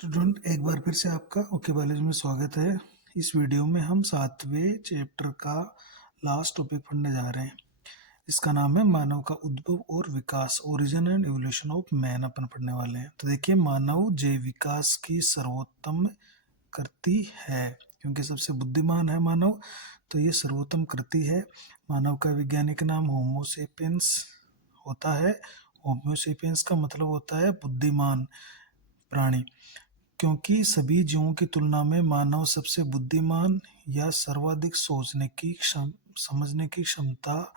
Student एक बार फिर से आपका ओके बायोलॉजी में स्वागत है। इस वीडियो में हम 7वें चैप्टर का लास्ट टॉपिक पढ़ने जा रहे हैं। इसका नाम है मानव का उद्भव और विकास, origin and evolution of man अपन पढ़ने वाले हैं। तो देखिए, मानव जैव विकास की सर्वोत्तम कृति है, क्योंकि सबसे बुद्धिमान है मानव, तो ये सर्वोत्तम कृति है। मानव का वैज्ञानिक नाम होमो सेपियंस होता है। होमो सेपियंस का मतलब होता है बुद्धिमान प्राणी, क्योंकि सभी जीवों की तुलना में मानव सबसे बुद्धिमान या सर्वाधिक सोचने की समझने की क्षमता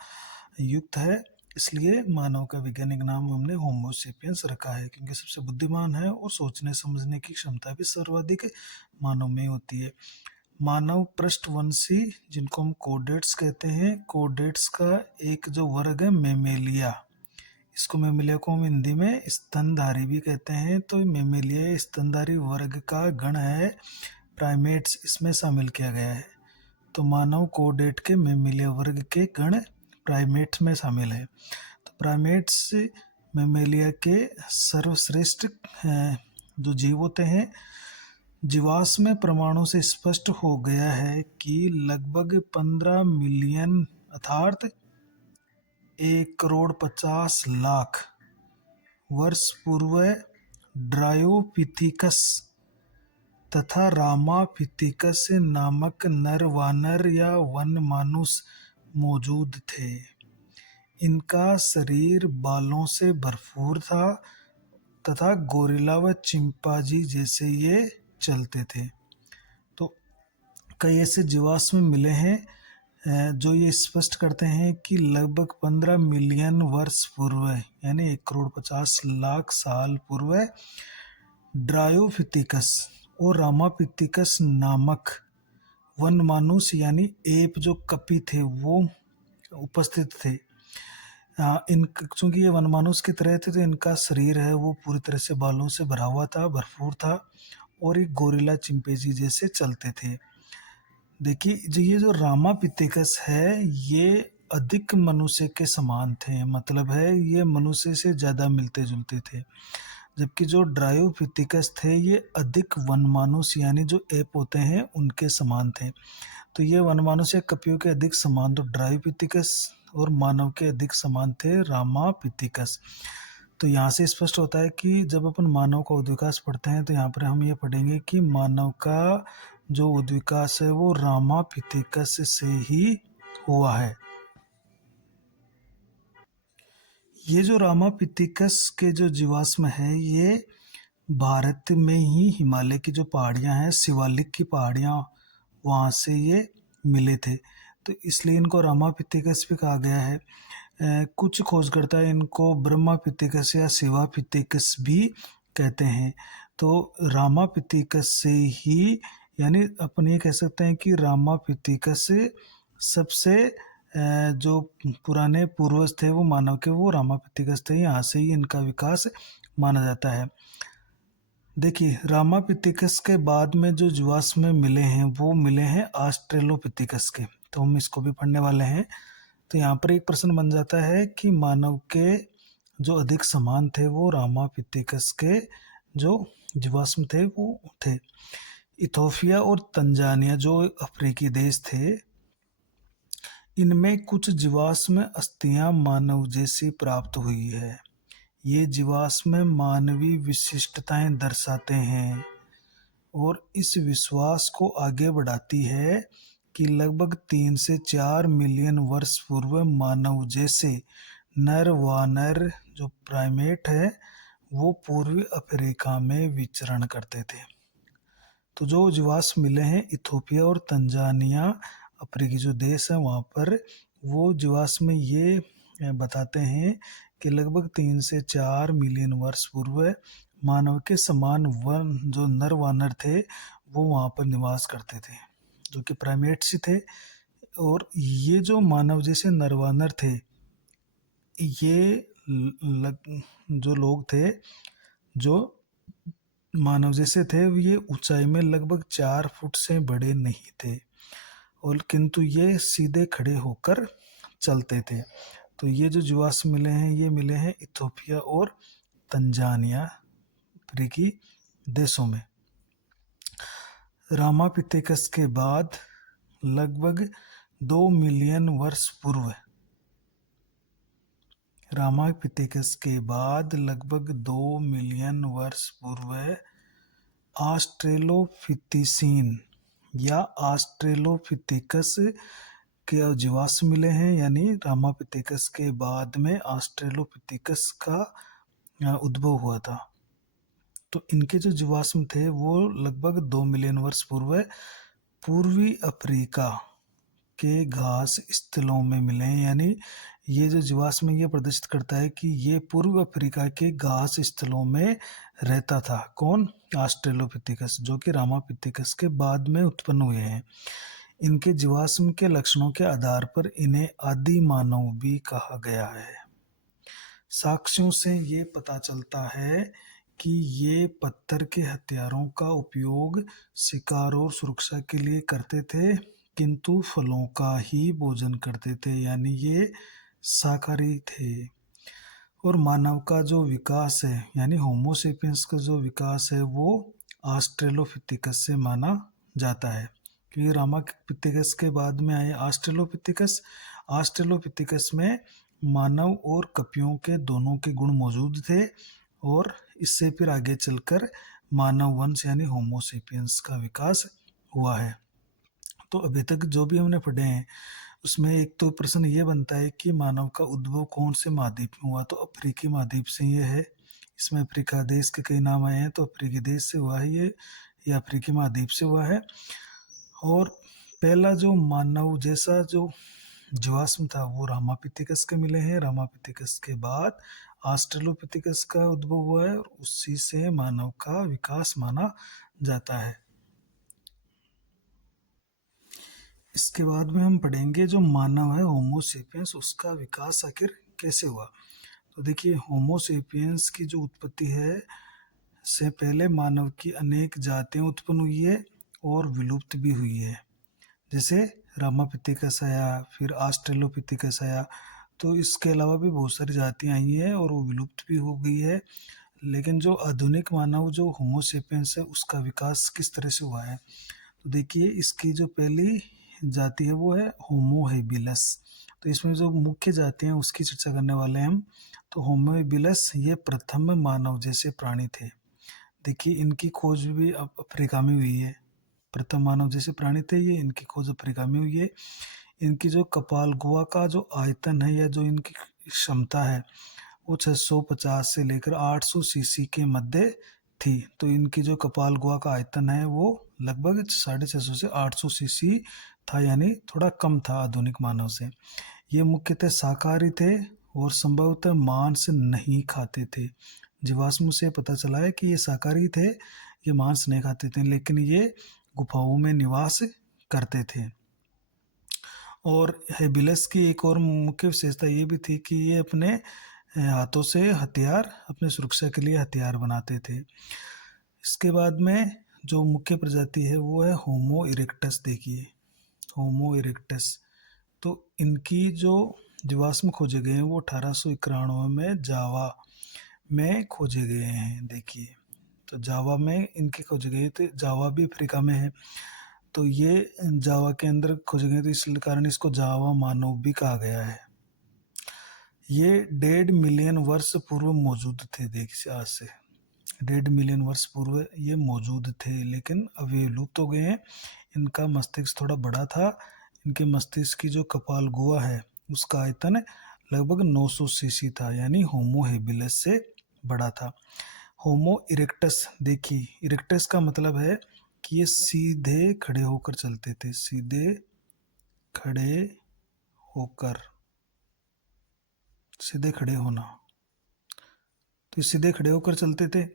युक्त है। इसलिए मानव का वैज्ञानिक नाम हमने होमो सेपियंस रखा है, क्योंकि सबसे बुद्धिमान है और सोचने समझने की क्षमता भी सर्वाधिक मानव में होती है। मानव पृष्ठवंशी, जिनको हम कोडेट्स कहते हैं, कोडेट्स का एक जो वर्ग है मेमेलिया, इसको मेमेलिया को हम हिंदी में स्तनधारी भी कहते हैं। तो मेमेलिया स्तनधारी वर्ग का गण है, प्राइमेट्स इसमें शामिल किया गया है। तो मानव कोडेट के मेमेलिया वर्ग के गण प्राइमेट्स में शामिल है। तो प्राइमेट्स मेमेलिया के सर्वश्रेष्ठ जो जीव होते हैं। जीवाश्म प्रमाणों से स्पष्ट हो गया है कि लगभग 15 मिलियन अर्थात 1,50,00,000 वर्ष पूर्व ड्रायोपिथेकस तथा रामापिथेकस नामक नर वानर या वन मानुष मौजूद थे। इनका शरीर बालों से भरपूर था तथा गोरिल्ला व चिंपांजी जैसे ये चलते थे। तो कई ऐसे जीवाश्म मिले हैं जो ये स्पष्ट करते हैं कि लगभग 15 मिलियन वर्ष पूर्व, यानी 1,50,00,000 साल पूर्व, ड्रायोपिथेकस और रामापिथेकस नामक वन मानुष यानी एप जो कपी थे वो उपस्थित थे। इन चूंकि ये वनमानुष की तरह थे, तो इनका शरीर है वो पूरी तरह से बालों से भरा हुआ था, भरपूर था, और एक गोरिल्ला चिंपैंजी जैसे चलते थे। देखिए, ये जो रामापिथेकस है ये अधिक मनुष्य के समान थे, मतलब है ये मनुष्य से ज़्यादा मिलते जुलते थे। जबकि जो ड्रायोपिथेकस थे ये अधिक वनमानुष यानी जो एप होते हैं उनके समान थे। तो ये वनमानुष या कपियों के अधिक समान तो ड्रायोपिथेकस और मानव के अधिक समान थे रामापिथेकस। तो यहाँ से स्पष्ट होता है कि जब अपन मानव का उद्विकास पढ़ते हैं तो यहाँ पर हम ये पढ़ेंगे कि मानव का जो उद्विकास है वो रामापिथेकस से ही हुआ है। ये जो रामापिथेकस के जो जीवाश्म है ये भारत में ही हिमालय की जो पहाड़ियाँ हैं, शिवालिक की पहाड़ियाँ, वहाँ से ये मिले थे, तो इसलिए इनको रामापिथेकस भी कहा गया है। कुछ खोजकर्ता इनको ब्रह्मापिथेकस या शिवापिथेकस भी कहते हैं। तो रामापिथेकस से ही, यानी अपन ये कह सकते हैं कि रामापिथेकस सबसे जो पुराने पूर्वज थे वो मानव के, वो रामापिथेकस थे। यहाँ से ही इनका विकास माना जाता है। देखिए, रामापिथेकस के बाद में जो जीवाश्म मिले हैं वो मिले हैं ऑस्ट्रेलोपिथेकस के, तो हम इसको भी पढ़ने वाले हैं। तो यहाँ पर एक प्रश्न बन जाता है कि मानव के जो अधिक समान थे वो रामापिथेकस के जो जीवाश्म थे वो थे। इथोपिया और तंजानिया जो अफ्रीकी देश थे, इनमें कुछ जीवाश्म अस्थियां मानव जैसी प्राप्त हुई है। ये जीवाश्म मानवीय विशिष्टताएं दर्शाते हैं और इस विश्वास को आगे बढ़ाती है कि लगभग 3 से 4 मिलियन वर्ष पूर्व मानव जैसे नर वानर जो प्राइमेट है वो पूर्वी अफ्रीका में विचरण करते थे। तो जो जीवाश्म मिले हैं इथोपिया और तंजानिया अफ्रीकी जो देश है वहाँ पर, वो जीवाश्म ये बताते हैं कि लगभग 3 से 4 मिलियन वर्ष पूर्व मानव के समान वन जो नर वानर थे वो वहाँ पर निवास करते थे, जो कि प्राइमेट्स ही थे। और ये जो मानव जैसे नर वानर थे, ये जो लोग थे जो मानव जैसे थे, ये ऊंचाई में लगभग 4 फुट से बड़े नहीं थे, और किंतु ये सीधे खड़े होकर चलते थे। तो ये जो जीवाश्म मिले हैं ये मिले हैं इथोपिया और तंजानिया अफ्रीकी देशों में। रामापिथेकस के बाद लगभग 2 मिलियन वर्ष पूर्व, रामापिथेकस के बाद लगभग 2 मिलियन वर्ष पूर्व ऑस्ट्रेलोपिथीसीन या ऑस्ट्रेलोपिथेकस के जीवाश्म मिले हैं, यानी रामापिथेकस के बाद में ऑस्ट्रेलोपिथेकस का उद्भव हुआ था। तो इनके जो जीवाश्म थे वो लगभग 2 मिलियन वर्ष पूर्व पूर्वी अफ्रीका के घास स्थलों में मिले हैं। यानी ये जो जीवाश्म ये प्रदर्शित करता है कि ये पूर्व अफ्रीका के घास स्थलों में रहता था। कौन? ऑस्ट्रेलोपिथेकस, जो कि रामापिथेकस के बाद में उत्पन्न हुए हैं। इनके जीवाश्म के लक्षणों के आधार पर इन्हें आदि मानव भी कहा गया है। साक्ष्यों से ये पता चलता है कि ये पत्थर के हथियारों का उपयोग शिकार और सुरक्षा के लिए करते थे, किंतु फलों का ही भोजन करते थे, यानी ये शाकाहारी थे। और मानव का जो विकास है, यानी होमोसेपियंस का जो विकास है, वो ऑस्ट्रेलोपिथेकस से माना जाता है, क्योंकि रामापिथेकस के बाद में आए ऑस्ट्रेलोपिथेकस। ऑस्ट्रेलोपिथेकस में मानव और कपियों के दोनों के गुण मौजूद थे, और इससे फिर आगे चलकर मानव वंश यानी होमोसेपियंस का विकास हुआ है। तो अभी तक जो भी हमने पढ़े हैं उसमें एक तो प्रश्न ये बनता है कि मानव का उद्भव कौन से महाद्वीप में हुआ, तो अफ्रीकी महाद्वीप से ये है। इसमें अफ्रीका देश के कई नाम आए हैं, तो अफ्रीकी देश से हुआ है ये अफ्रीकी महाद्वीप से हुआ है। और पहला जो मानव जैसा जो जीवाश्म था वो रामापिथेकस के मिले हैं। रामापिथेकस के बाद ऑस्ट्रेलोपिथेकस का उद्भव हुआ है, और उसी से मानव का विकास माना जाता है। इसके बाद में हम पढ़ेंगे जो मानव है होमोसेपियंस, उसका विकास आखिर कैसे हुआ। तो देखिए, होमोसेपियंस की जो उत्पत्ति है से पहले मानव की अनेक जातियां उत्पन्न हुई है और विलुप्त भी हुई है। जैसे रामापिथेकस आया, फिर ऑस्ट्रेलोपिथेकस आया, तो इसके अलावा भी बहुत सारी जातियां आई हैं और वो विलुप्त भी हो गई है। लेकिन जो आधुनिक मानव जो होमोसेपियंस है उसका विकास किस तरह से हुआ है, तो देखिए इसकी जो पहली जाति है वो है होमो हेबिलस। तो इसमें जो मुख्य जाति हैं उसकी चर्चा करने वाले हैं हम। तो होमो हेबिलस ये प्रथम मानव जैसे प्राणी थे। देखिए इनकी खोज भी अफ्रीका में हुई है। प्रथम मानव जैसे प्राणी थे ये, इनकी खोज अफ्रीका में हुई है। इनकी जो कपाल गुहा का जो आयतन है या जो इनकी क्षमता है वो 650 से लेकर 800 सीसी के मध्य थी। तो इनकी जो कपाल गुहा का आयतन है वो लगभग 650 से 800 सीसी था, यानी थोड़ा कम था आधुनिक मानव से। ये मुख्यतः शाकाहारी थे और संभवतः मांस नहीं खाते थे। जीवाश्म से पता चला है कि ये शाकाहारी थे, ये मांस नहीं खाते थे, लेकिन ये गुफाओं में निवास करते थे। और हेबिलस की एक और मुख्य विशेषता ये भी थी कि ये अपने हाथों से हथियार, अपने सुरक्षा के लिए हथियार बनाते थे। इसके बाद में जो मुख्य प्रजाति है वो है होमो इरेक्टस। देखिए होमो इरेक्टस, तो इनकी जो जीवाश्म खोजे गए हैं वो 1891 में जावा में खोजे गए हैं। देखिए तो जावा में इनके खोजे गए थे, जावा भी अफ्रीका में है, तो ये जावा के अंदर खोजे गए, तो इस कारण इसको जावा मानव भी कहा गया है। ये 1.5 मिलियन वर्ष पूर्व मौजूद थे। देखिए आज से 1.5 मिलियन वर्ष पूर्व ये मौजूद थे, लेकिन अब ये लुप्त हो गए हैं। इनका मस्तिष्क थोड़ा बड़ा था। इनके मस्तिष्क की जो कपाल गुहा है उसका आयतन लगभग 900 सीसी था, यानी होमो हेबिलस से बड़ा था। होमो इरेक्टस, देखिए इरेक्टस का मतलब है कि ये सीधे खड़े होकर चलते थे, सीधे खड़े होकर, सीधे खड़े होना, तो सीधे खड़े होकर चलते थे।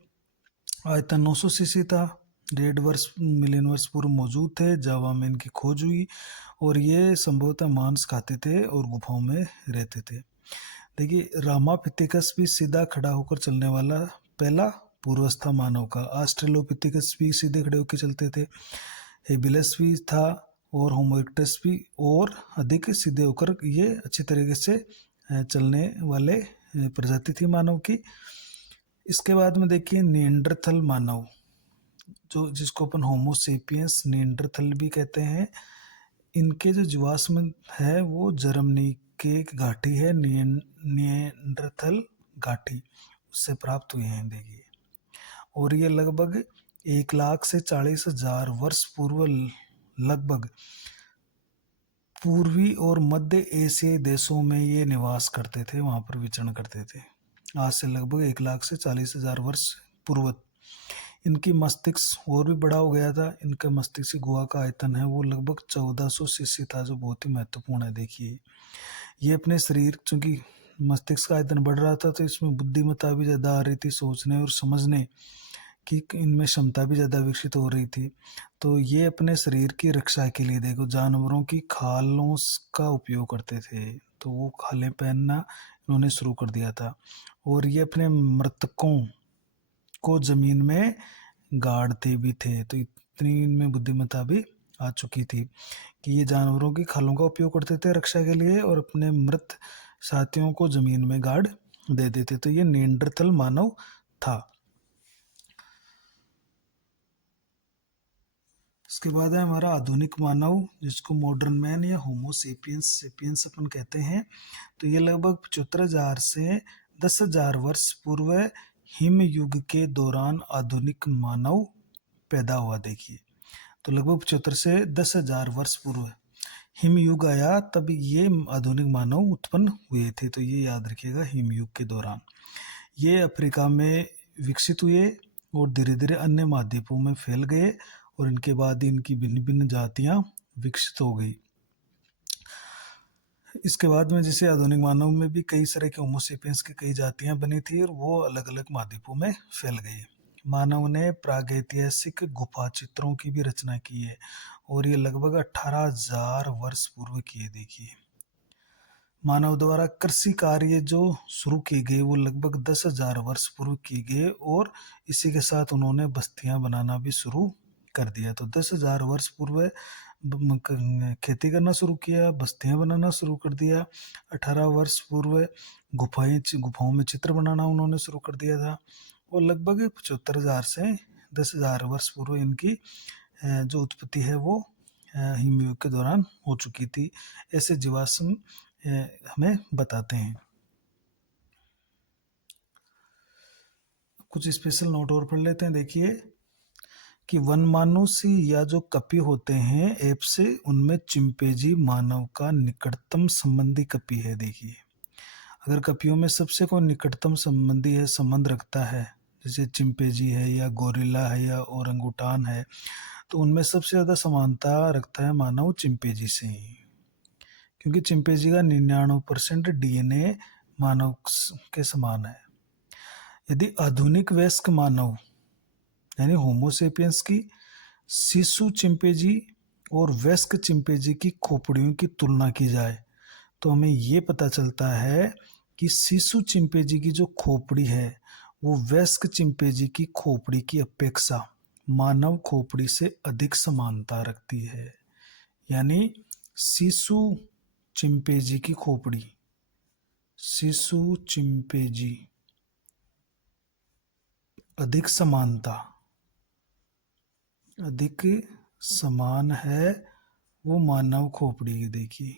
आयतन 900 सीसी था। 1.5 मिलियन वर्ष पूर्व मौजूद थे। जावा में इनकी खोज हुई और ये संभवतः मांस खाते थे और गुफाओं में रहते थे। देखिए रामापिथेकस भी सीधा खड़ा होकर चलने वाला पहला पूर्वस्था मानव का। ऑस्ट्रेलोपिथेकस भी सीधे खड़े होकर चलते थे। हेबिलस भी था और होमो इरेक्टस भी और अधिक सीधे होकर ये अच्छी तरीके से चलने वाले प्रजाति थी मानव की। इसके बाद में देखिए निएंडरथल मानव। जो जिसको अपन होमोसेपियंस निएंडरथल भी कहते हैं, इनके जो जीवाश्म है वो जर्मनी के एक घाटी है निएंडरथल घाटी, उससे प्राप्त हुए हैं देखिए। और ये लगभग 1 लाख से 40,000 वर्ष पूर्व लगभग पूर्वी और मध्य एशियाई देशों में ये निवास करते थे, वहां पर विचरण करते थे। आज से लगभग 1 लाख से 40,000 वर्ष पूर्व। इनकी मस्तिष्क और भी बड़ा हो गया था। इनका मस्तिष्क गुहा का आयतन है वो लगभग 1400 सीसी था, जो बहुत ही महत्वपूर्ण है। देखिए ये अपने शरीर, चूंकि मस्तिष्क का आयतन बढ़ रहा था तो इसमें बुद्धिमत्ता भी ज़्यादा आ रही थी, सोचने और समझने की इनमें क्षमता भी ज़्यादा विकसित हो रही थी। तो ये अपने शरीर की रक्षा के लिए देखो जानवरों की खालों का उपयोग करते थे, तो वो खालें पहनना इन्होंने शुरू कर दिया था। और ये अपने मृतकों को जमीन में गाड़ते भी थे, तो इतनी इनमें बुद्धिमत्ता भी आ चुकी थी कि ये जानवरों की खालों का उपयोग करते थे रक्षा के लिए और अपने मृत साथियों को जमीन में गाड़ दे देते। तो ये निएंडरथल मानव था। इसके बाद है हमारा आधुनिक मानव, जिसको मॉडर्न मैन या होमो सेपियंस सेपियंस अपन कहते हैं। तो ये लगभग 75,000 से 10,000 वर्ष पूर्व हिम युग के दौरान आधुनिक मानव पैदा हुआ। देखिए तो लगभग 75 से 10,000 वर्ष पूर्व हिम युग आया, तब ये आधुनिक मानव उत्पन्न हुए थे। तो ये याद रखिएगा, हिम युग के दौरान ये अफ्रीका में विकसित हुए और धीरे धीरे अन्य महाद्वीपों में फैल गए और इनके बाद इनकी भिन्न भिन्न जातियां विकसित हो गई। इसके बाद में जैसे आधुनिक मानव में भी कई तरह के होमोसेपियंस की कई जातियां बनी थी और वो अलग अलग महाद्वीपों में फैल गई। मानव ने प्रागैतिहासिक गुफा चित्रों की भी रचना की है और ये लगभग 18,000 वर्ष पूर्व की है। देखिए मानव द्वारा कृषि कार्य जो शुरू किए गए वो लगभग 10,000 वर्ष पूर्व किए गए और इसी के साथ उन्होंने बस्तियां बनाना भी शुरू कर दिया। तो 10,000 वर्ष पूर्व खेती करना शुरू किया, बस्तियां बनाना शुरू कर दिया। 18 वर्ष पूर्व गुफाओं में चित्र बनाना उन्होंने शुरू कर दिया था और लगभग 75,000 से 10,000 वर्ष पूर्व इनकी जो उत्पत्ति है वो हिमयुग के दौरान हो चुकी थी। ऐसे जीवाश्म हमें बताते हैं। कुछ स्पेशल नोट और पढ़ लेते हैं। देखिए कि वनमानुषी या जो कपि होते हैं एप से, उनमें चिंपैंजी मानव का निकटतम संबंधी कपि है। देखिए अगर कपियों में सबसे कोई निकटतम संबंधी है, संबंध रखता है, जैसे चिंपैंजी है या गोरिल्ला है या ओरंगुटान है, तो उनमें सबसे ज़्यादा समानता रखता है मानव चिंपैंजी से ही, क्योंकि चिंपैंजी का 99% डीएनए मानव के समान है। यदि आधुनिक वयस्क मानव यानी होमोसेपियंस की शिशु चिंपैंजी और वयस्क चिंपैंजी की खोपड़ियों की तुलना की जाए तो हमें ये पता चलता है कि शिशु चिंपैंजी की जो खोपड़ी है वो वयस्क चिंपैंजी की खोपड़ी की अपेक्षा मानव खोपड़ी से अधिक समानता रखती है। यानी शिशु चिंपैंजी की खोपड़ी, शिशु चिंपैंजी अधिक समान है वो मानव खोपड़ी की। देखिए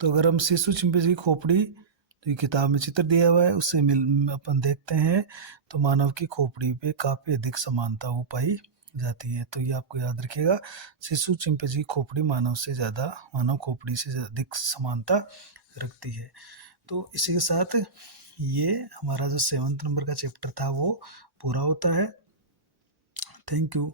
तो अगर हम शिशु चिंपैंजी की खोपड़ी, तो ये किताब में चित्र दिया हुआ है उससे अपन देखते हैं तो मानव की खोपड़ी पे काफ़ी अधिक समानता हो पाई जाती है। तो ये आपको याद रखिएगा, शिशु चिंपैंजी की खोपड़ी मानव खोपड़ी से अधिक समानता रखती है। तो इसी के साथ ये हमारा जो 7th नंबर का चैप्टर था वो पूरा होता है। Thank you.